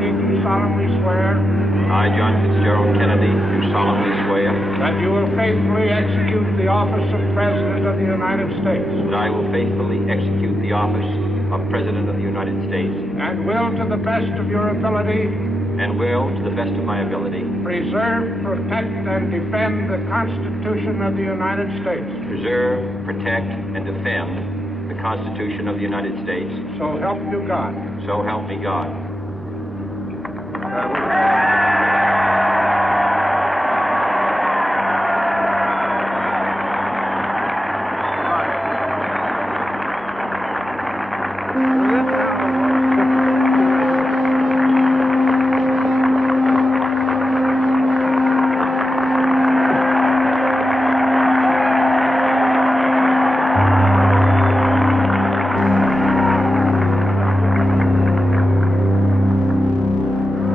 Kennedy, do solemnly swear I, John Fitzgerald Kennedy, do solemnly swear that you will faithfully execute the office of President of the United States that I will faithfully execute the office of President of the United States and will, to the best of your ability, and will, to the best of my ability, preserve, protect, and defend the Constitution of the United States. preserve, protect, and defend the Constitution of the United States. So help you God. So help me God.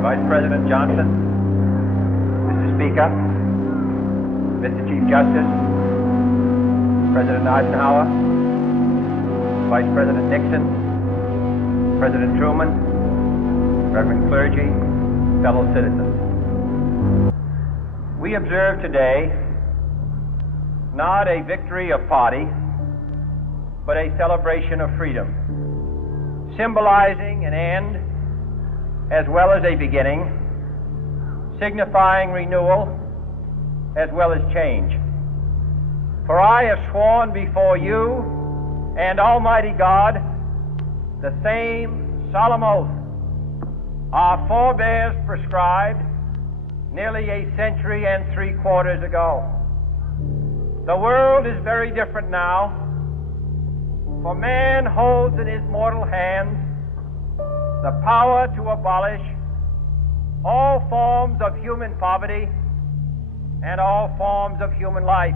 Vice President Johnson, Mr. Speaker, Mr. Chief Justice, President Eisenhower, Vice President Nixon, President Truman, Reverend clergy, fellow citizens. We observe today not a victory of party, but a celebration of freedom, symbolizing an end as well as a beginning, signifying renewal as well as change. For I have sworn before you and Almighty God the same solemn oath our forebears prescribed nearly a century and 3/4 ago. The world is very different now, for man holds in his mortal hands the power to abolish all forms of human poverty and all forms of human life.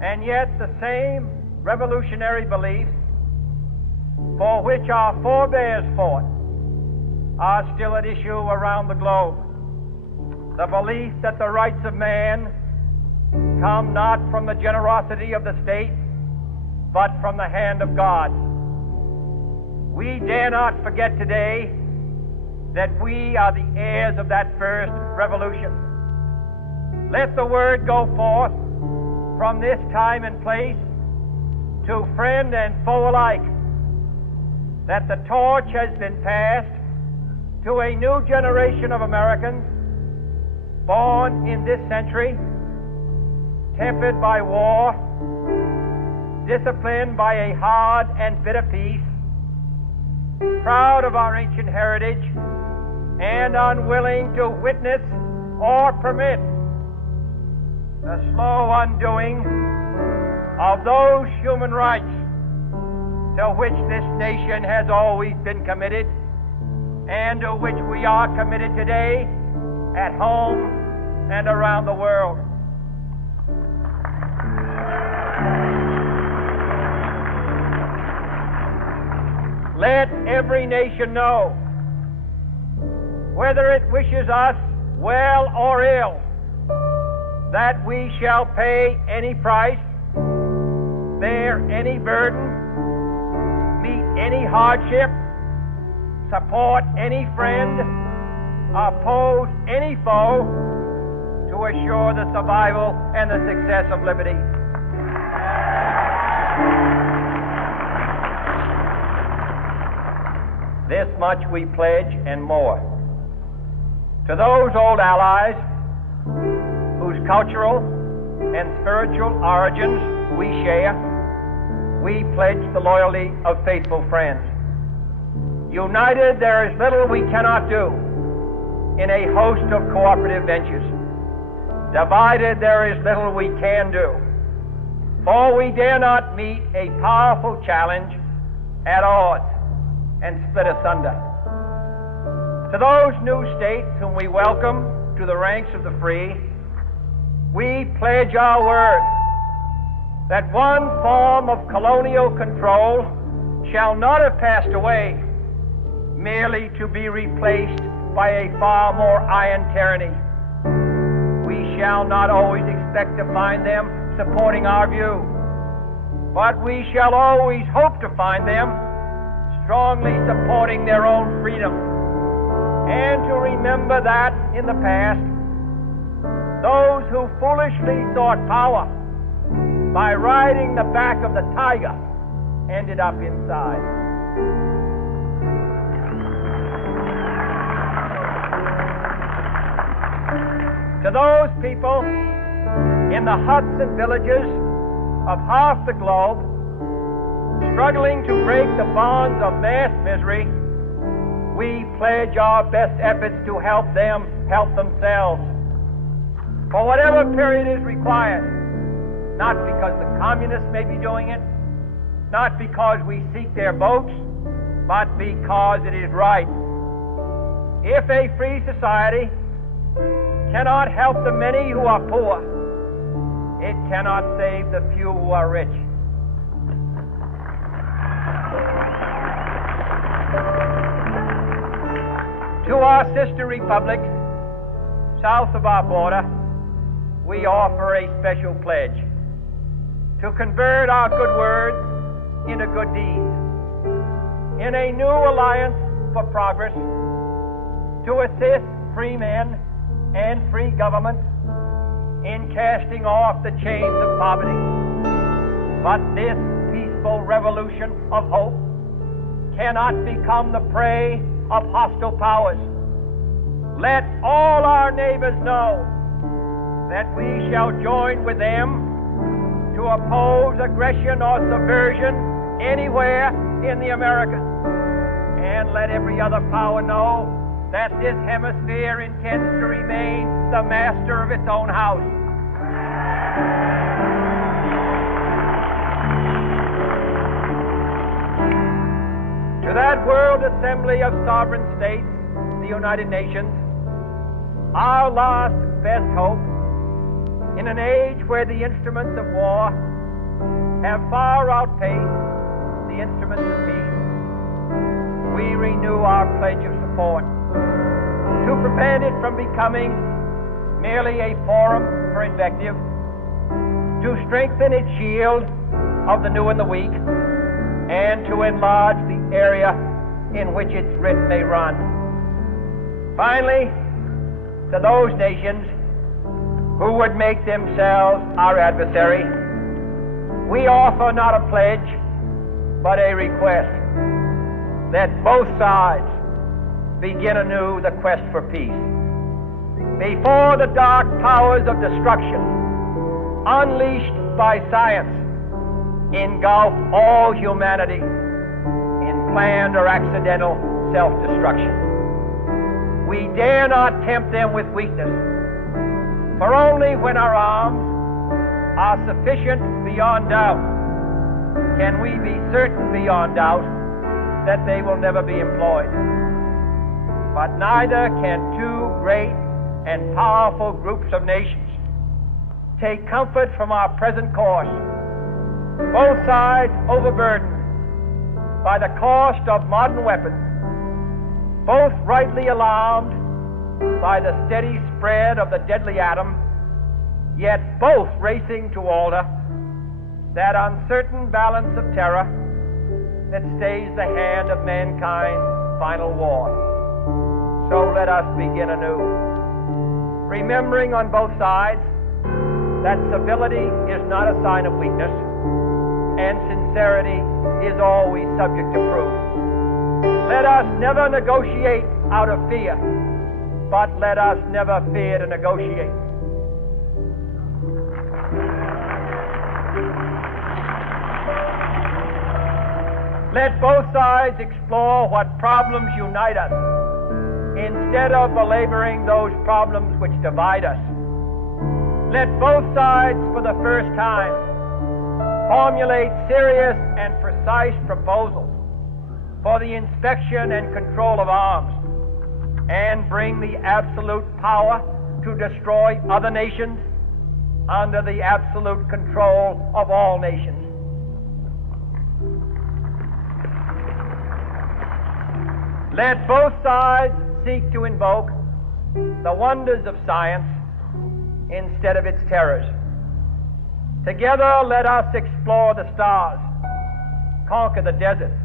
And yet the same revolutionary beliefs for which our forebears fought are still at issue around the globe. The belief that the rights of man come not from the generosity of the state, but from the hand of God. We dare not forget today that we are the heirs of that first revolution. Let the word go forth from this time and place to friend and foe alike that the torch has been passed to a new generation of Americans born in this century, tempered by war, disciplined by a hard and bitter peace, proud of our ancient heritage, and unwilling to witness or permit the slow undoing of those human rights to which this nation has always been committed and to which we are committed today at home and around the world. Let every nation know, whether it wishes us well or ill, that we shall pay any price, bear any burden, meet any hardship, support any friend, oppose any foe, to assure the survival and the success of liberty. This much we pledge and more. To those old allies whose cultural and spiritual origins we share, we pledge the loyalty of faithful friends. United, there is little we cannot do in a host of cooperative ventures. Divided, there is little we can do, for we dare not meet a powerful challenge at odds and split asunder. To those new states whom we welcome to the ranks of the free, we pledge our word that one form of colonial control shall not have passed away, merely to be replaced by a far more iron tyranny. We shall not always expect to find them supporting our view, but we shall always hope to find them strongly supporting their own freedom and to remember that in the past, those who foolishly sought power by riding the back of the tiger ended up inside. To those people in the huts and villages of half the globe, struggling to break the bonds of mass misery, we pledge our best efforts to help them help themselves. For whatever period is required, not because the communists may be doing it, not because we seek their votes, but because it is right. If a free society cannot help the many who are poor, it cannot save the few who are rich. To our sister republics south of our border, we offer a special pledge to convert our good words into good deeds, in a new alliance for progress, to assist free men and free governments in casting off the chains of poverty. But this peaceful revolution of hope cannot become the prey of hostile powers. Let all our neighbors know that we shall join with them to oppose aggression or subversion anywhere in the Americas. And let every other power know that this hemisphere intends to remain the master of its own house. To that World Assembly of Sovereign States, the United Nations, our last best hope, in an age where the instruments of war have far outpaced the instruments of peace, we renew our pledge of support to prevent it from becoming merely a forum for invective, to strengthen its shield of the new and the weak, and to enlarge the area in which its writ may run. Finally, to those nations who would make themselves our adversary, we offer not a pledge, but a request that both sides begin anew the quest for peace. Before the dark powers of destruction, unleashed by science, engulf all humanity in planned or accidental self-destruction. We dare not tempt them with weakness, for only when our arms are sufficient beyond doubt can we be certain beyond doubt that they will never be employed. But neither can two great and powerful groups of nations take comfort from our present course, both sides overburdened by the cost of modern weapons, both rightly alarmed by the steady spread of the deadly atom, yet both racing to alter that uncertain balance of terror that stays the hand of mankind's final war. So let us begin anew, remembering on both sides that civility is not a sign of weakness, and sincerity is always subject to proof. Let us never negotiate out of fear, but let us never fear to negotiate. Let both sides explore what problems unite us, instead of belaboring those problems which divide us. Let both sides, for the first time, formulate serious and precise proposals for the inspection and control of arms, and bring the absolute power to destroy other nations under the absolute control of all nations. Let both sides seek to invoke the wonders of science instead of its terrors. Together, let us explore the stars, conquer the deserts,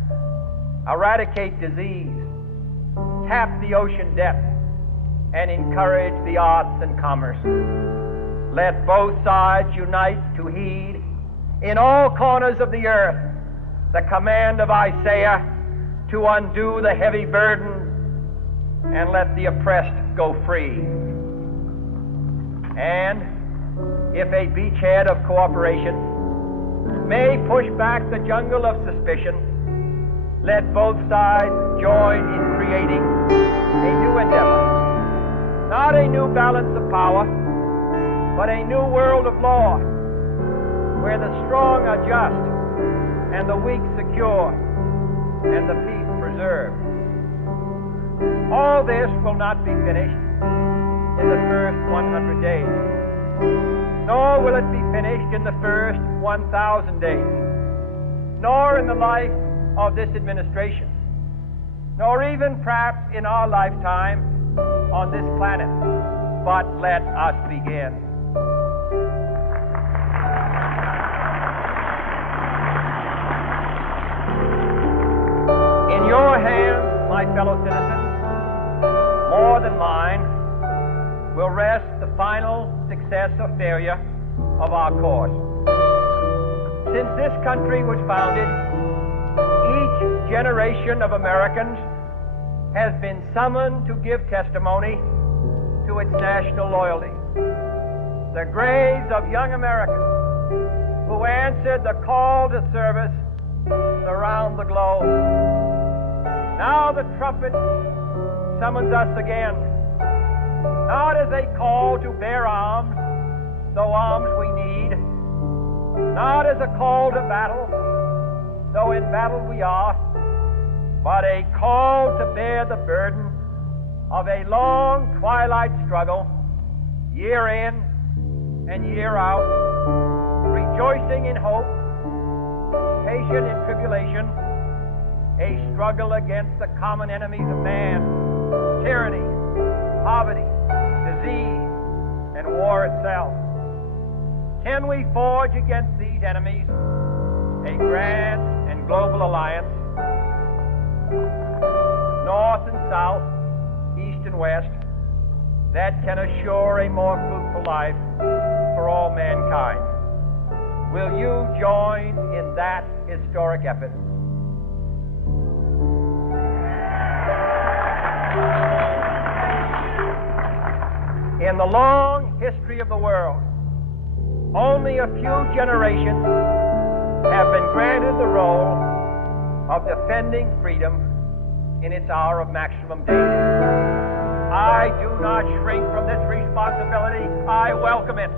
eradicate disease, tap the ocean depth, and encourage the arts and commerce. Let both sides unite to heed in all corners of the earth the command of Isaiah to undo the heavy burden and let the oppressed go free. And if a beachhead of cooperation may push back the jungle of suspicion, let both sides join in creating a new endeavor. Not a new balance of power, but a new world of law, where the strong are just, and the weak secure, and the peace preserved. All this will not be finished in the first 100 days, nor will it be finished in the first 1,000 days, nor in the life of this administration, nor even perhaps in our lifetime on this planet. But let us begin. In your hands, my fellow citizens, more than mine, will rest the final success or failure of our course. Since this country was founded, each generation of Americans has been summoned to give testimony to its national loyalty. The graves of young Americans who answered the call to service around the globe. Now the trumpet summons us again, not as a call to bear arms, though arms we need, not as a call to battle, though in battle we are, but a call to bear the burden of a long twilight struggle, year in and year out, rejoicing in hope, patient in tribulation, a struggle against the common enemies of man, tyranny, poverty, disease, and war itself. Can we forge against these enemies a grand and global alliance, north and south, east and west, that can assure a more fruitful life for all mankind? Will you join in that historic effort? In the long history of the world, only a few generations have been granted the role of defending freedom in its hour of maximum danger. I do not shrink from this responsibility. I welcome it.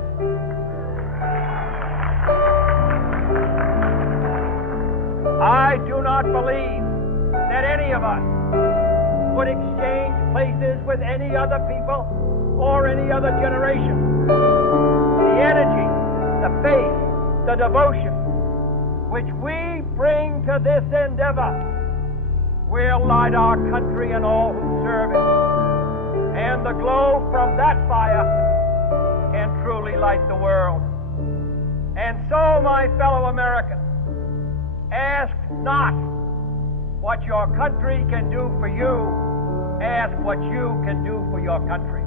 I do not believe that any of us would exchange places with any other people or any other generation. The energy, the faith, the devotion which we bring to this endeavor will light our country and all who serve it. And the glow from that fire can truly light the world. And so, my fellow Americans, ask not what your country can do for you. Ask what you can do for your country.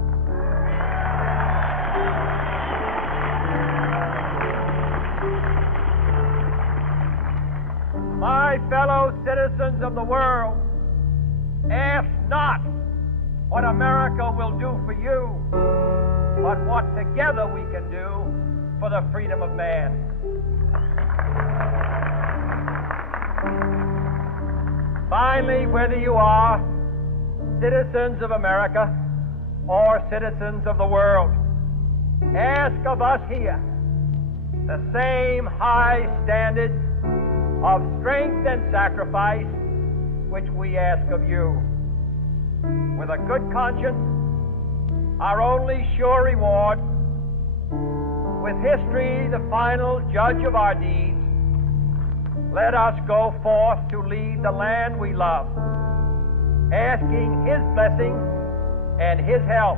My fellow citizens of the world, ask not what America will do for you, but what together we can do for the freedom of man. Finally, whether you are citizens of America or citizens of the world, ask of us here the same high standards of strength and sacrifice which we ask of you. With a good conscience, our only sure reward, with history the final judge of our deeds, let us go forth to lead the land we love, asking His blessing and His help,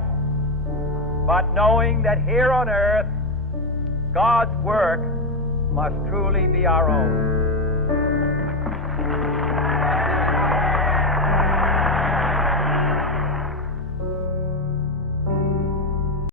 but knowing that here on earth, God's work must truly be our own.